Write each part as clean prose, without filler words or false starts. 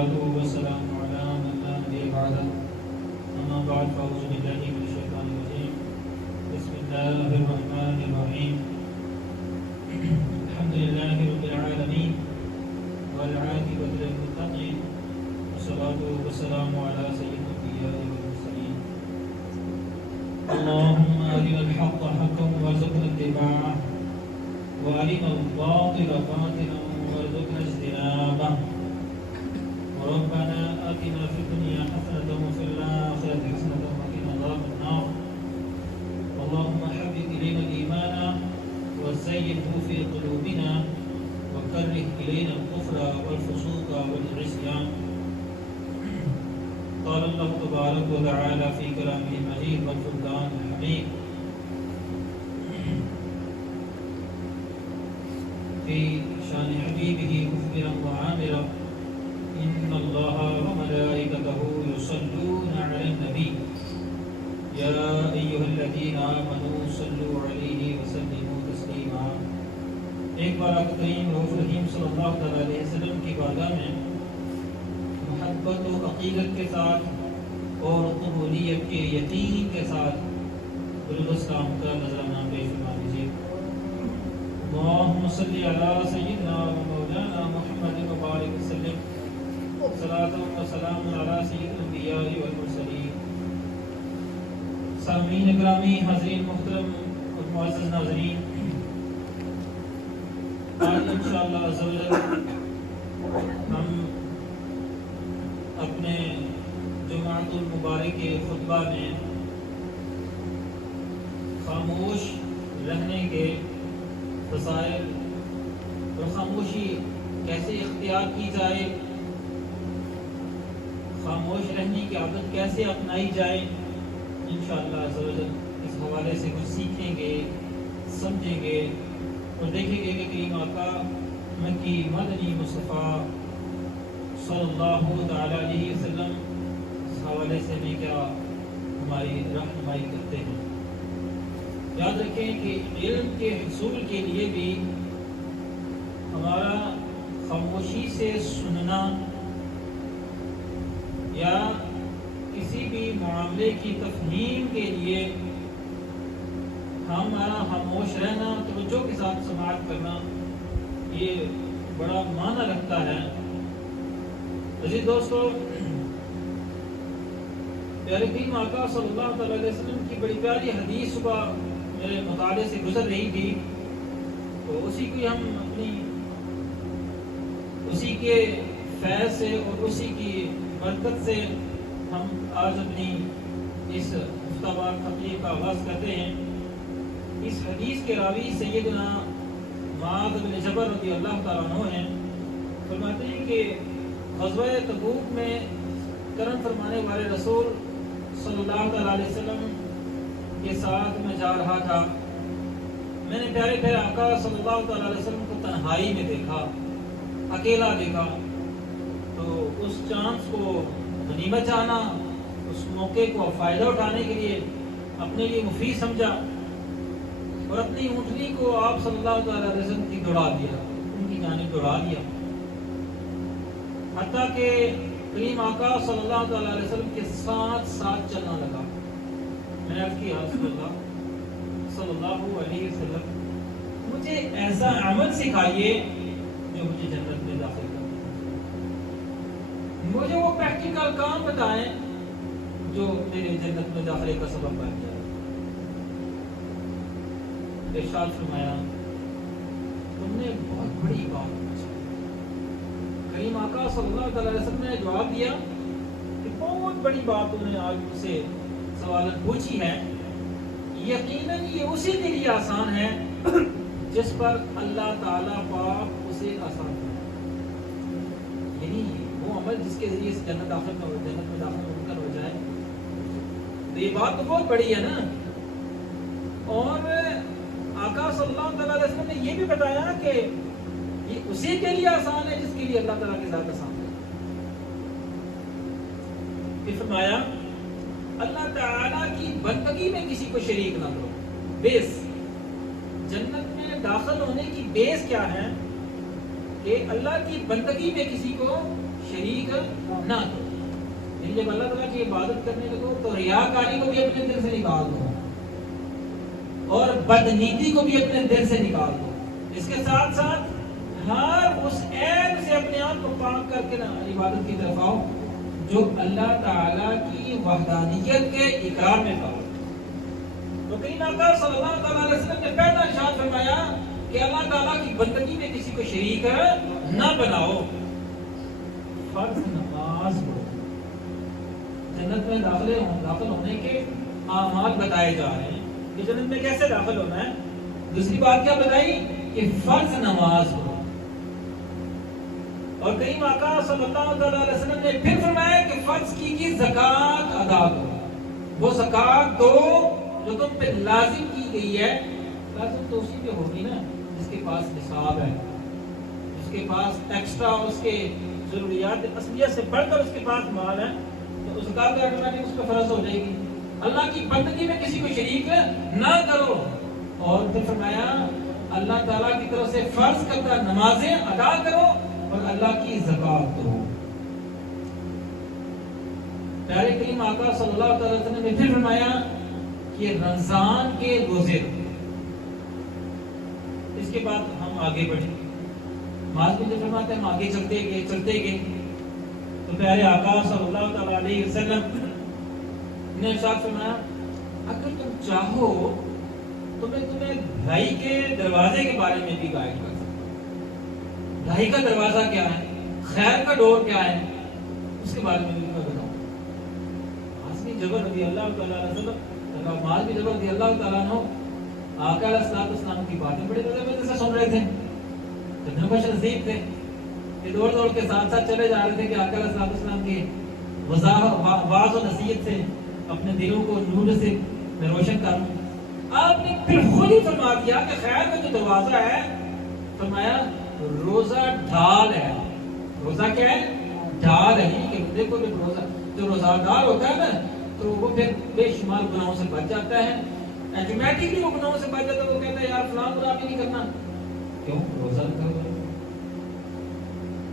والصلاة والسلام على من لا نبي بعده أما بعد فأعوذ بالله من الشيطان الرجيم بسم الله الرحمن الرحيم الحمد لله رب العالمين والعاقبة للمتقين والصلاة والسلام على سيد الأنبياء والمرسلين اللهم أرنا الحق حقا وارزقنا اتباعه وأرنا الباطل باطلا وارزقنا اجتنابه ربنا آتنا في الدنيا حسنة وفي الآخرة حسنة وقنا عذاب النار اللهم حبب إلينا الإيمان وزينه في قلوبنا وكره إلينا الكفر والفسوق والعصيان قال الله تبارك وتعالى في كلامه المجيد والفرقان الحميد في شان حبيبه مخبرا وعامرا إن الله وملائكته يصلون على النبي يا أيها الذين آمنوا صلوا عليه وسلموا تسليما. ایک بار آقا کریم رؤوف رحیم صلی اللہ علیہ وسلم کی بارگاہ میں محبت و عقیدت کے ساتھ اور قبولیت کے یقین کے ساتھ درود و سلام کا نذرانہ پیش فرما دیجیے. اللهم صل على سيدنا ومولانا محمد وبارك وسلم صلاة وسلام على سید الانبیاء والمرسلین. سامعین اکرامی، حاضرین محترم اور معزز ناظرین، آج انشاءاللہ عز و جل ہم اپنے جمعۃ المبارک کے خطبہ میں خاموش رہنے کے وسائل اور خاموشی کیسے اختیار کی جائے، خاموش رہنے کی عادت کیسے اپنائی جائے، انشاءاللہ عز و جل اس حوالے سے کچھ سیکھیں گے، سمجھیں گے اور دیکھیں گے کہ کریم آقا مکی مدنی مصطفیٰ صلی اللہ تعالی علیہ وسلم اس حوالے سے بھی کیا ہماری رہنمائی کرتے ہیں. یاد رکھیں کہ علم کے حصول کے لیے بھی ہمارا خاموشی سے سننا یا کسی بھی معاملے کی تفہیم کے لیے ہمارا خاموش رہنا، توجہ کے ساتھ سماعت کرنا، یہ بڑا معنی رکھتا ہے. عزیز دوستو، پیارے کریم آقا صلی اللہ علیہ وسلم کی بڑی پیاری حدیث صبح میرے مطالعے سے گزر رہی تھی، تو اسی کی ہم اسی کے فیض سے اور اسی کی برکت سے ہم آج اپنی اس ہفتہ وار تقریر کا آغاز کرتے ہیں. اس حدیث کے راوی سیدنا معاذ بن جبل رضی اللہ تعالیٰ عنہ ہیں. فرماتے ہیں کہ غزوہ تبوک میں کرن فرمانے والے رسول صلی اللہ علیہ وسلم کے ساتھ میں جا رہا تھا. میں نے پیارے پیارے آقا صلی اللہ علیہ وسلم کو تنہائی میں دیکھا، اکیلا دیکھا، تو اس چانس کو غنیمت جانا، اس موقع کو فائدہ اٹھانے کے لیے اپنے لیے مفید سمجھا اور اپنی اونٹنی کو آپ صلی اللہ علیہ وسلم کی دوڑا دیا، ان کی جانب دوڑا دیا، حتیٰ کہ کریم آقا صلی اللہ علیہ وسلم کے ساتھ ساتھ چلنا لگا. میں نے عرض کی یا رسول اللہ صلی اللہ علیہ وسلم، مجھے ایسا عمل سکھائیے جو مجھے جنت میں داخل کر، مجھے وہ پریکٹیکل کام بتائیں جو میرے جنت میں داخلے کا سبب بن جائے. ارشاد فرمایا تم نے بہت بڑی بات پوچھی. کریم آقا صلی اللہ علیہ وسلم نے جواب دیا کہ بہت بڑی بات تم نے آج مجھ سے سوالات پوچھی ہے، یقیناً یہ اسی کے لیے آسان ہے جس پر اللہ تعالیٰ پاک اسے آسان ہے. یعنی وہ عمل جس کے ذریعے سے جنت میں داخل ممکن ہو جائے. تو یہ بات تو بہت بڑی ہے نا. اور آقا صلی اللہ علیہ وسلم نے یہ بھی بتایا کہ یہ اسی کے لیے آسان ہے جس کے لیے اللہ تعالیٰ کے ذات آسان ہے. پھر فرمایا اللہ تعالیٰ کی بندگی میں کسی کو شریک نہ کرو. بیس جنت میں داخل ہونے کی بیس کیا ہے کہ اللہ کی بندگی میں کسی کو شریک نہ کرو. یعنی جب اللہ تعالیٰ کی عبادت کرنے لگو تو ریاکاری کو بھی اپنے دل سے نکال دو اور بدنیتی کو بھی اپنے دل سے نکال دو. اس کے ساتھ ساتھ ہر اس عیب سے اپنے آپ کو پاک کر کے نا عبادت کی طرف آؤ جو اللہ تعالیٰ کی وحدانیت کے اقرار میں پاؤ. تو کریم آقا صلی اللہ تعالیٰ علیہ وسلم نے پہلا ارشاد فرمایا کہ اللہ تعالیٰ کی بندگی میں کسی کو شریک نہ بناؤ. فرض نماز پڑھو. جنت میں داخل ہونے کے اعمال بتائے جا رہے ہیں کہ جنت میں کیسے داخل ہونا ہے. دوسری بات کیا بتائی کہ فرض نماز پڑھو. اور کریم آقا صلی اللہ تعالیٰ علیہ وسلم نے پھر فرمایا کہ فرض کی زکوٰۃ ادا کرو. وہ زکوٰۃ دو جو تم پہ لازم کی گئی ہے. لازم تو اسی پہ ہوگی نا جس کے پاس نصاب ہے, جس کے پاس ایکسٹرا اس کے ضروریات اصلیہ سے بڑھ کر اس کے پاس مال ہے تو زکوٰۃ ادا کرنا اس پہ فرض ہو جائے گی. اللہ کی بندگی میں کسی کو شریک نہ کرو. اور پھر فرمایا اللہ تعالیٰ کی طرف سے فرض کردہ نمازیں ادا کرو اور اللہ کی زکوٰۃ دو. پیارے کریم آقا صلی اللہ علیہ وسلم نے پھر فرمایا کہ رمضان کے روزے. اس کے بعد ہم آگے بڑھیں. معاذ بن جبل فرماتے ہیں ہم آگے چلتے گئے تو پیارے آقا صلی اللہ تعالیٰ علیہ وسلم نے ارشاد فرمایا اگر تم چاہو تو میں تمہیں بھائی کے دروازے کے بارے میں بھی گائیڈ کر سکتا ہوں. بھائی کا دروازہ کیا ہے, خیر کا ڈور کیا ہے, اس کے بارے میں بھی میں بتاؤں. معاذ بن جبل رضی اللہ تعالیٰ عنہ معاذ بن جبل رضی اللہ تعالیٰ عنہ آقا علیہ السلام کی باتیں بڑے مزے سے سن رہے تھے. کتنے خوش نصیب تھے کہ دوڑ کے ساتھ چلے جا رہے تھے کہ آقا علیہ السلام کی واعظ و نصیحت سے اپنے دلوں کو نور سے میں روشن کروں. آپ نے پھر خود ہی فرما دیا کہ خیر کا جو دروازہ ہے, فرمایا روزہ ڈھال ہے. روزہ کیا ہے؟ ڈھال ہے. کہ دیکھو روزہ جو روزہ دار ہوتا ہے نا تو وہ پھر بے شمار گناہوں سے بچ جاتا ہے. ایٹومیٹکلی وہ گناہوں سے بچ جاتا ہے. وہ کہتا ہے یار فلاں گناہ بھی نہیں کرنا. کیوں؟ روزہ رکھا ہوا ہے.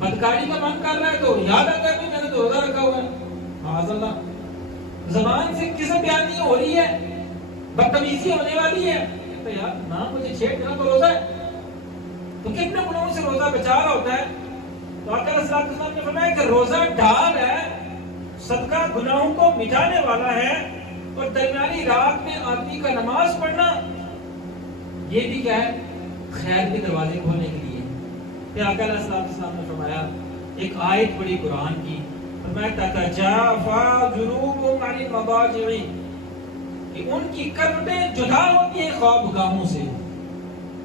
بدکاری کا من کر رہا ہے تو یاد آتا ہے کہ میں نے تو روزہ رکھا ہوا ہے. معاذ اللہ. زبان سے قسم بیانی ہو رہی ہے, بدتمیزی ہونے والی ہے, کہتا ہے یار نہ مجھے چھیڑ دینا تو روزہ ہے. تو کتنے گناہوں سے روزہ بچا رہا ہوتا ہے. تو آقا علیہ السلام نے فرمایا کہ روزہ ڈھال ہے, صدقہ گناہوں کو مٹانے والا ہے. اور درمیانی رات میں آدمی کا نماز پڑھنا یہ بھی کیا ہے؟ خیر کے دروازے کھولنے کے لیے. پھر آقا علیہ السلام نے فرمایا ایک آیت پڑھی قرآن کی, فرمایا تتجافى جنوبهم عن المضاجع, کہ ان کی کروٹیں جدا ہوتی ہیں خوابگاہوں سے,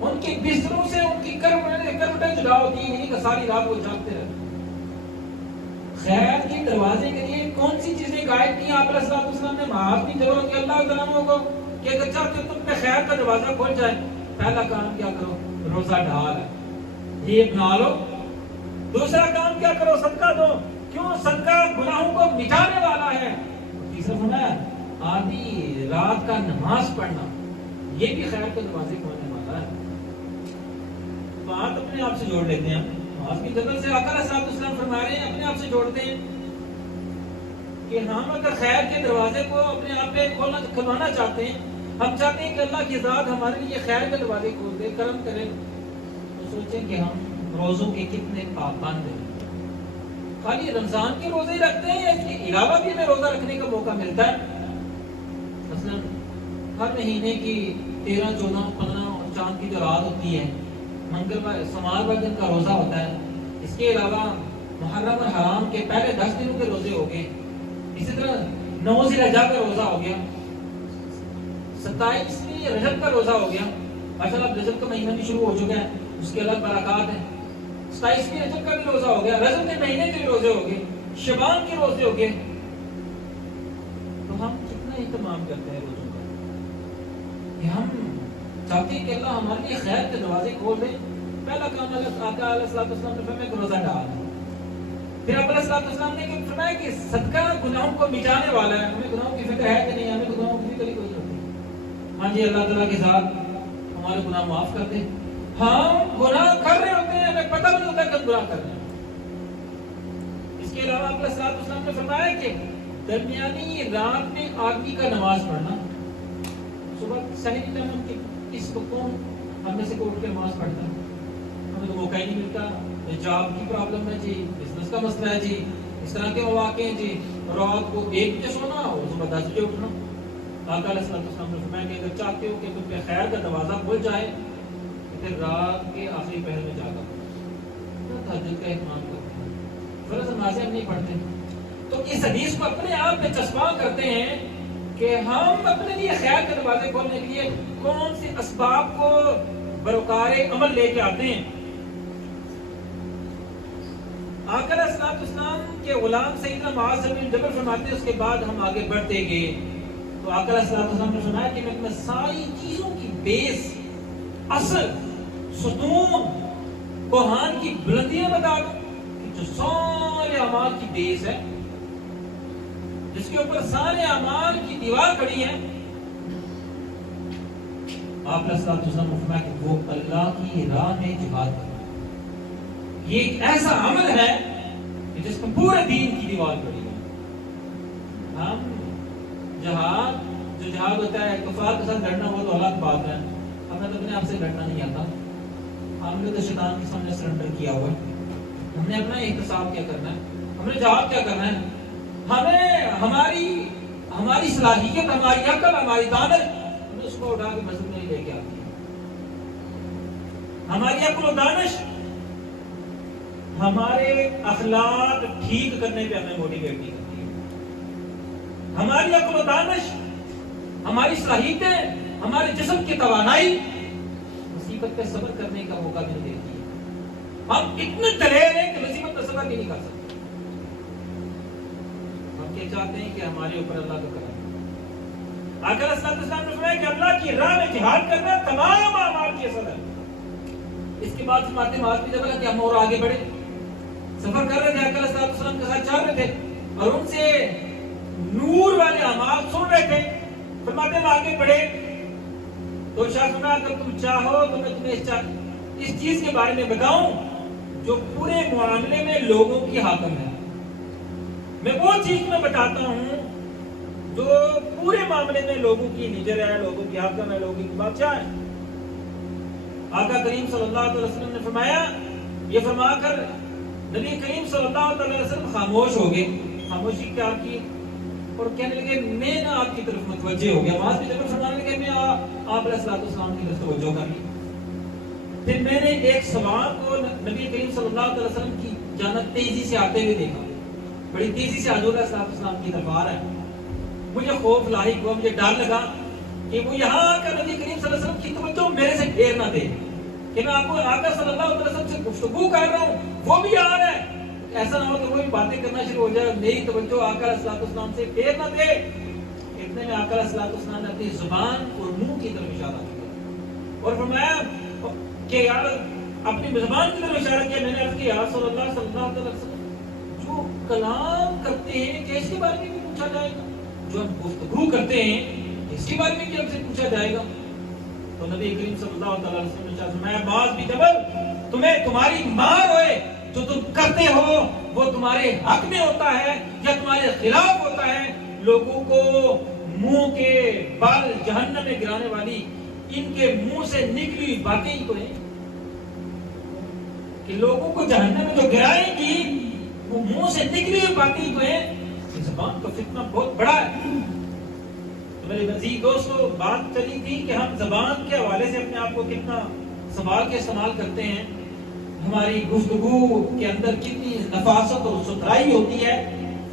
ان کے بستروں سے ان کی کروٹیں جدا ہوتی ہیں, یعنی کہ ساری رات وہ جاگتے رہتے. خیر کے دروازے کے لیے کون سی چیزیں گائیڈ کی آپ علیہ السلام نے معاذ بن جبل رضی اللہ تعالیٰ عنہ کو کہ اگر چاہتے ہو تم پہ خیر کا دروازہ کھول جائے, پہلا کام کیا کرو؟ روزہ ڈھال ہے, یہ بنا لو. دوسرا کام کیا کرو؟ صدقہ دو. کیوں؟ صدقہ گناہوں کو مٹانے والا ہے. تیسرا فرمایا آدھی رات کا نماز پڑھنا, یہ بھی خیر کے دروازے کھولنے والا ہے. بات اپنے آپ سے جوڑ لیتے ہیں. معاذ بن جبل سے آقا علیہ السلام فرما رہے ہیں اپنے آپ سے جوڑتے ہیں کہ ہم اگر خیر کے دروازے کو اپنے آپ پہ کھلوانا چاہتے ہیں, ہم چاہتے ہیں کہ اللہ کی ذات ہمارے لیے خیر کے دروازے کھول دے, کرم کرے, تو سوچیں کہ ہم روزوں کے کتنے پابند ہیں. خالی رمضان کے روزے رکھتے ہیں یا اس کے علاوہ بھی ہمیں روزہ رکھنے کا موقع ملتا ہے. مثلا ہر مہینے کی 13, 14, 15 اور چاند کی جو رات ہوتی ہے, منگلوار سماج والے دن کا روزہ ہوتا ہے. اس کے علاوہ محرم اور حرام کے پہلے 10 دنوں کے روزے ہو گئے. اسی طرح 9 ذی الحجہ کا روزہ ہو گیا, 27ویں رجب کا روزہ ہو گیا. ماشاءاللہ اب رجب کا مہینہ بھی شروع ہو چکا ہے, اس کے الگ برکات ہیں. 27ویں رجب کا بھی روزہ ہو گیا, رجب کے مہینے کے روزے ہو گئے, شعبان کے روزے ہو گئے. تو ہم کتنا اہتمام کرتے ہیں روزوں کا کہ ہم چاہتے ہیں کہ اللہ ہمارے لیے خیر کے دروازے کھول دے. پہلا کام آقا علیہ السلام نے فرمایا کہ روزہ ڈال. پھر آقا علیہ السلام نے فرمایا کہ صدقہ گناہوں کو مٹانے والا ہے. ہمیں گناہوں کی فکر ہے کہ نہیں؟ ہمیں گناہوں کی فکر ہی کوئی نہیں. ہاں جی, اللہ تعالیٰ کے ساتھ ہمارے گناہ معاف کر دے. ہم گناہ کر رہے ہوتے ہیں, ہمیں پتہ نہیں ہوتا کہ ہم گناہ کر رہے ہیں. کے علاوہ آپ علیہ السلام نے فرمایا کہ درمیانی رات میں آدمی کا نماز پڑھنا، صبح صحیح ٹائم اس وقت ہم میں سے کوئی اٹھ کے نماز پڑھتا ہے؟ ہمیں تو موقع ہی نہیں ملتا، جاب کی پرابلم ہے جی، بزنس کا مسئلہ ہے جی، اس طرح کے مواقع ہیں جی، رات کو 1 بجے سونا اور صبح 10 بجے اٹھنا۔ آقا علیہ السلام نے فرمایا کہ اگر چاہتے ہو کہ تم پہ خیر کا دروازہ کھل جائے تو پھر رات کے آخری پہر میں جاگا تہجد کا اہتمام کرتے ہیں، فرض نمازیں ہم نہیں پڑھتے۔ تو اس حدیث کو اپنے آپ میں چسپاں کرتے ہیں کہ ہم اپنے لیے خیر کے دروازے کھولنے کے لیے کون سے اسباب کو بروکار عمل لے کے آتے ہیں۔ آقا علیہ السلام کے غلام سیدنا معاذ بن جبل فرماتے ہیں اس کے بعد ہم آگے بڑھتے گئے تو آقا علیہ السلام نے فرمایا کہ میں تمہیں ساری چیزوں کی بیس، اصل، ستون، کوہان کی بلندیاں بتا دوں کہ جو سارے اعمال کی بیس ہے، جس کے اوپر سارے اعمال کی دیوار کھڑی ہے۔ آپ علیہ السلام نے فرمایا کہ وہ اللہ کی راہ میں جہاد کرنا، یہ ایک ایسا عمل ہے کہ جس پر پورے دین کی دیوار کھڑی ہے۔ ہم جو جہاد ہوتا ہے کفار کے ساتھ لڑنا، وہ تو الگ بات ہے، ہمیں تو اپنے آپ سے لڑنا نہیں آتا، ہم نے تو شیطان کے سامنے سرنڈر کیا ہوا ہے، ہم نے اپنا احتساب کیا کرنا ہے، ہم نے جہاد کیا کرنا ہے، ہمیں ہماری صلاحیت، ہماری عقل، ہماری دانش، ہمیں اس کو اٹھا کے مسجد میں لے کے آتی ہے۔ ہماری عقل و دانش ہمارے اخلاق ٹھیک کرنے پہ ہمیں موٹیویٹ نہیں کرتی ہے۔ ہماری عقل و دانش، ہماری صلاحیتیں، ہمارے جسم کی توانائی مصیبت پہ صبر کرنے کا موقع نہیں دیتی ہے۔ ہم اتنے دلیر ہیں کہ مصیبت پہ صبر بھی نہیں کر سکتے۔ ہم کیا چاہتے ہیں کہ ہمارے اوپر اللہ کا کرم۔ آقا علیہ السلام نے فرمایا کہ اللہ کی راہ میں جہاد کرنا تمام اعمال کی اصل ہے۔ اس کے بعد فرماتے ہیں معاذ بن جبل کہ ہم اور آگے بڑھے، سفر کر رہے تھے، آقا علیہ السلام کے ساتھ چل رہے تھے اور ان سے نور والے اعمال سن رہے تھے۔ فرماتے ہیں آگے بڑھے تو شاہ فرمایا اگر تم چاہو تو میں تمہیں اس چیز کے بارے میں بتاؤں جو پورے معاملے میں لوگوں کی حاکم ہے۔ میں وہ چیز میں بتاتا ہوں جو پورے معاملے میں لوگوں کی لیڈر ہے، لوگوں کی حاکم ہے، لوگوں کی بادشاہ ہے۔ آقا کریم صلی اللہ علیہ وسلم نے فرمایا، یہ فرما کر نبی کریم صلی اللہ علیہ وسلم خاموش ہو گئے، خاموشی اختیار کی اور کہنے لگے میں نہ آپ کی طرف متوجہ ہو گیا۔ معاذ بن جبل فرمانے لگے میں آپ علیہ السلام کی طرف توجہ کر لی۔ پھر میں نے ایک سوار کو نبی کریم صلی اللہ علیہ وسلم کی جانب تیزی سے آتے ہوئے دیکھا، بڑی تیزی سے حضور علیہ السلام کی طرف آ رہا ہے۔ مجھے خوف لاحق ہوا، مجھے ڈر لگا کہ وہ یہاں آ کر نبی کریم صلی اللہ علیہ وسلم کی توجہ میرے سے پھیر نہ دے، کہ میں آپ کو آقا صلی اللہ علیہ وسلم سے گفتگو کر رہا ہوں، وہ بھی آ رہا ہے، ایسا نہ ہو کہ وہ بھی باتیں کرنا شروع ہو جائے، میری توجہ آقا علیہ السلام سے پھیر نہ دے۔ اتنے میں آقا علیہ السلام نے اپنی زبان اور منہ کی طرف اشارہ کیا اور فرمایا کہ یار اپنی زبان کی طرف اشارہ کیا۔ میں نے عرض کیا یا رسول اللہ صلی اللہ علیہ وسلم، جو کلام کرتے ہیں کہ اس کے بارے میں بھی پوچھا جائے گا، جو ہم گفتگو کرتے ہیں اس کے بارے میں بھی ہم سے پوچھا جائے گا؟ تو نبی کریم صلی اللہ علیہ وسلم نے فرمایا معاذ بن جبل، تمہیں تمہاری مار ہوئے جو تم کرتے ہو وہ تمہارے حق میں ہوتا ہے یا تمہارے خلاف ہوتا ہے؟ لوگوں کو منہ کے بال جہنم میں گرانے والی ان کے منہ سے نکلی ہوئی باتیں ہی تو ہیں کہ لوگوں کو جہنم میں جو گرائیں گی وہ منہ سے نکلی ہوئی باتیں ہی تو ہیں۔ زبان کا فتنہ بہت بڑا ہے۔ تو میرے عزیز دوستو، بات چلی تھی کہ ہم زبان کے حوالے سے اپنے آپ کو کتنا سنبھال کے استعمال کرتے ہیں، ہماری گفتگو کے اندر کتنی نفاست اور ستھرائی ہوتی ہے۔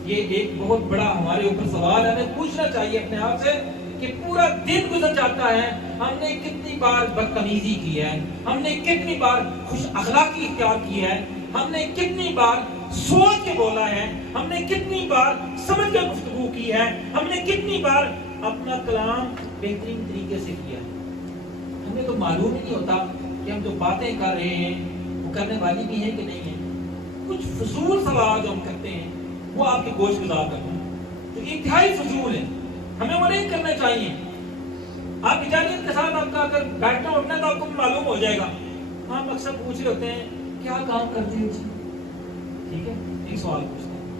یہ ایک بہت بڑا ہمارے اوپر سوال ہے، ہمیں پوچھنا چاہیے اپنے آپ سے کہ پورا دن گزر جاتا ہے، ہم نے کتنی بار بدتمیزی کی ہے، ہم نے کتنی بار خوش اخلاقی اختیار کی ہے، ہم نے کتنی بار سوچ کے بولا ہے، ہم نے کتنی بار سمجھ کر گفتگو کی ہے، ہم نے کتنی بار اپنا کلام بہترین طریقے سے کیا ہے۔ ہمیں تو معلوم ہی نہیں ہوتا کہ ہم جو باتیں کر رہے ہیں وہ کرنے والی بھی ہیں کہ نہیں ہیں۔ کچھ فضول سوال جو ہم کرتے ہیں وہ آپ کے گوشت گزار کرتے ہیں جو انتہائی فضول ہیں، ہمیں وہ نہیں کرنا چاہیے۔ آپ اجازت کے ساتھ آپ کا اگر بیٹھنا اٹھنا تو آپ کو معلوم ہو جائے گا۔ ہم اکثر پوچھ رہے ہوتے ہیں کیا کام کرتے ہیں جی، ٹھیک ہے، ایک سوال پوچھتے ہیں